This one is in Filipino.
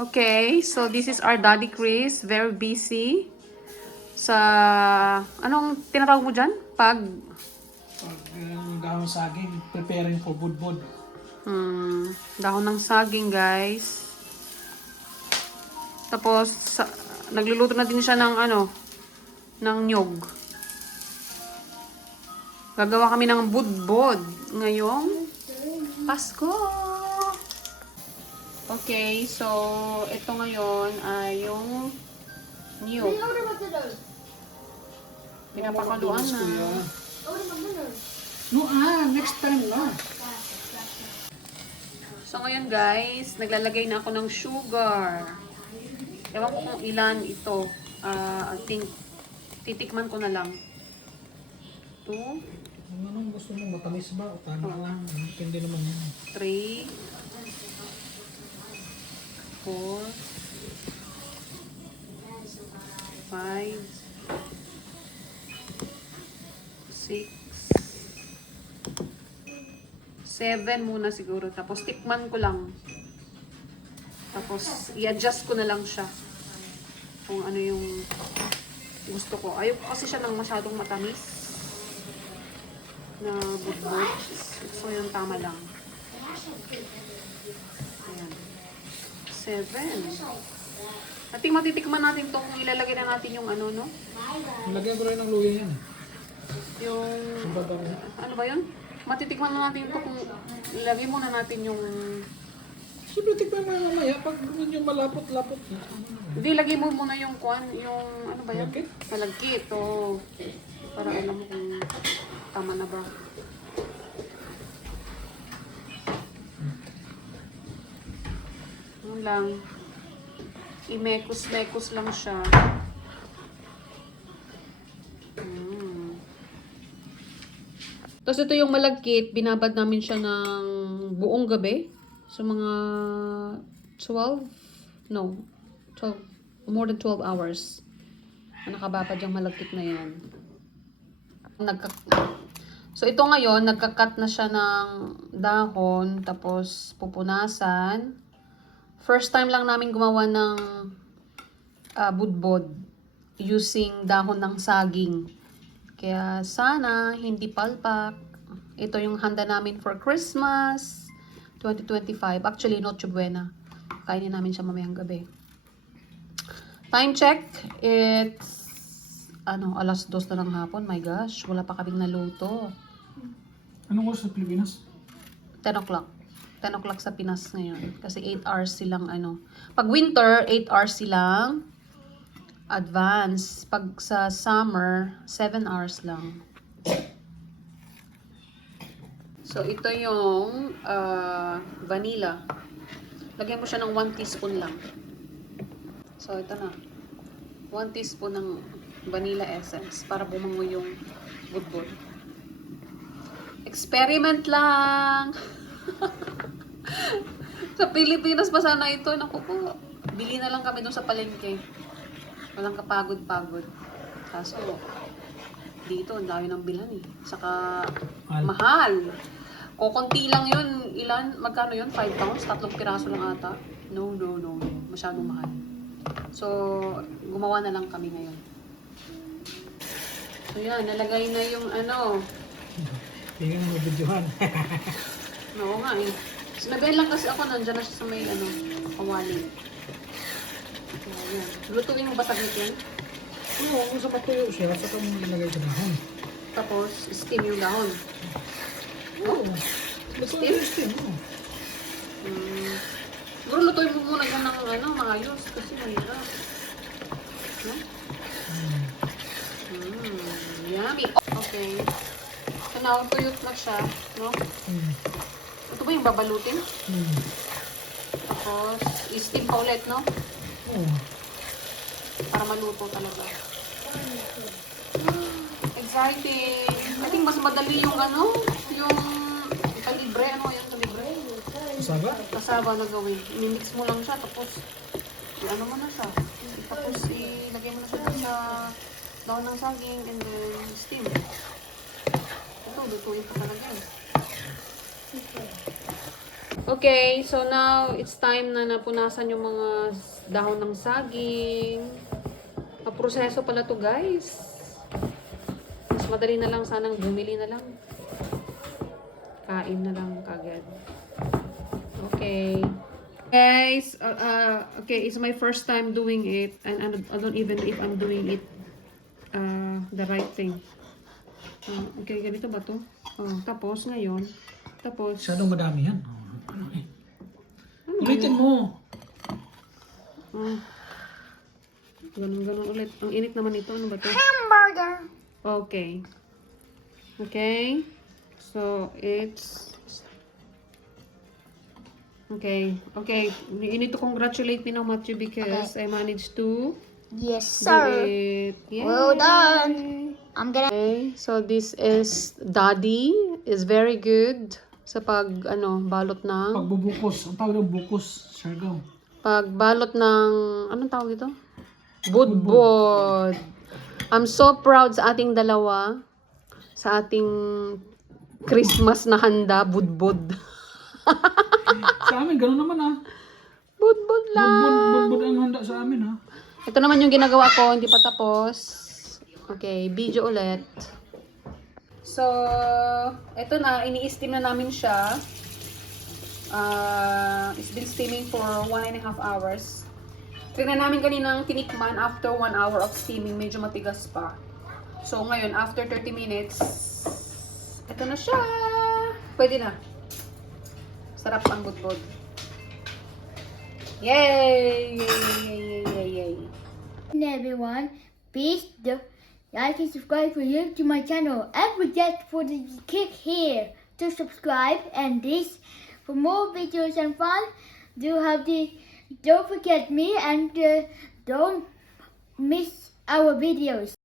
Okay, so this is our Daddy Chris. Very busy. Sa, anong tinatawag mo dyan? Pag dahon saging, preparing for budbud. Dahon ng saging, guys. Tapos, nagluluto na din siya ng ng nyog. Gagawa kami ng budbud ngayong Pasko. Okay, so ito ngayon ay yung nyog. Pinapakaluan na. No, next time na. So ngayon guys, naglalagay na ako ng sugar. Ewan ko kung ilan ito. I think, titikman ko na lang. 2, Anong gusto mo? Matamis ba? O tama lang? Depende naman yan. 3, 4, 5, 6, 7 muna siguro. Tapos tikman ko lang. Tapos i-adjust ko na lang siya. Kung ano yung gusto ko. Ayoko kasi siya ng masyadong matamis na budbud. So yung tama lang. Ayan. 7. I think matitikman natin to kung ilalagay na natin yung no? Lagyan ko rin ng luya yan. Yung, ano ba yun? Matitikman na natin to kung ilagay muna natin yung, Siyempre, tikman mo mamaya. Pag medyo malapot-lapot. hindi, lagay mo muna yung yung, ano ba yan? Malagkit? Malagkit, o. Para alam mo kung tama na ba. Ano lang. I-mekos-mekos lang siya. Tapos ito yung malagkit, binabad namin siya ng buong gabi. So mga 12, no, 12, more than 12 hours. Nakababad yung malagkit na yan. So ito ngayon, nagka-cut na siya ng dahon, tapos pupunasan. First time lang namin gumawa ng budbod using dahon ng saging. Kaya sana hindi palpak. Ito yung handa namin for Christmas 2025. Actually, Noche Buena. Kainin namin siya mamayang gabi. Time check. It's alas 2 na ng hapon. My gosh, wala pa kaming naluto. Anong oras sa Pilipinas? 10 o'clock. 10 o'clock sa Pinas ngayon. Kasi 8 hours silang Pag winter, 8 hours silang advance. Pag sa summer, 7 hours lang. So, ito yung vanilla. Lagyan mo siya ng 1 teaspoon lang. So, ito na. 1 teaspoon ng vanilla essence para bumango yung budbud. Experiment lang! Sa Pilipinas pa sana ito. Naku po. Bili na lang kami doon sa palengke. Walang kapagod-pagod. Kaso, dito, ang dami ng bilhan eh. Saka, mahal. Kukunti lang yun. Magkano yun? 5 pounds? 3 piraso lang ata. No. Masyadong mahal. So, gumawa na lang kami ngayon. So, yan. Nalagay na yung Tingnan mo videohan. Oo nga eh. Sinagay lang kasi ako, nandyan na siya sa may kawali. Ayan. Lutuin mo ba saglit yan? Oo, kung sa matuyo siya, saka mo ilagay sa dahon. Tapos, steam yung dahon. Oo. Steam? Steam, oo. Siguro lutuin mo muna dyan ng maayos kasi mahirap. No? Yummy. Okay. So now, tuyot na siya. No? Ito ba yung babalutin? Tapos, i-steam pa ulit, no? Oo. Para maluto talaga. Exciting! I think mas madali yung yung libre, yun sa libre? Kasaba? Kasaba na gawin. I-mix mo lang siya, tapos mo na siya. Tapos ilagay mo na siya sa dahon ng saging and then steam. Ito, lutuin pa talaga. Okay, so now it's time na napunasan yung mga dahon ng saging. Proseso pala to, guys. Mas madali na lang sanang bumili na lang. Kain na lang kagad. Okay. Guys, okay, it's my first time doing it and I don't even know if I'm doing it the right thing. Okay, ganito ba to? Tapos ngayon, Masyadong madami yan. Ulitin mo. Ganun ulit. Ang init naman ito. Ano ba to? Hamburger. Okay. Okay. So, it's... Okay. Okay. You need to congratulate me now, Matthew, because I managed to Yes, do sir. it. Yay! Well done. I'm gonna. Okay. So, this is Daddy. Is very good sa balot ng... Pagbubukos. Ang tawag ng bukos. Siargao. Pagbalot ng... Anong tawag ito? Budbod. I'm so proud sa ating dalawa. Sa ating Christmas na handa. Budbod. Sa amin, gano'n naman ah. Budbod lang. Budbud ang handa sa amin ah. Ito naman yung ginagawa ko. Hindi pa tapos. Okay. Video ulit. So, ito na. Ini-steam na namin siya. It's been steaming for 1.5 hours. Tingnan namin kaninang tinikman after 1 hour of steaming. Medyo matigas pa. So, ngayon, after 30 minutes, ito na siya. Pwede na. Sarap ang budbod. Yay! Yay! Yay! Yay! Hey everyone, please do like and subscribe for you to my channel. And forget for the click here to subscribe and this for more videos and fun. Don't forget me and don't miss our videos.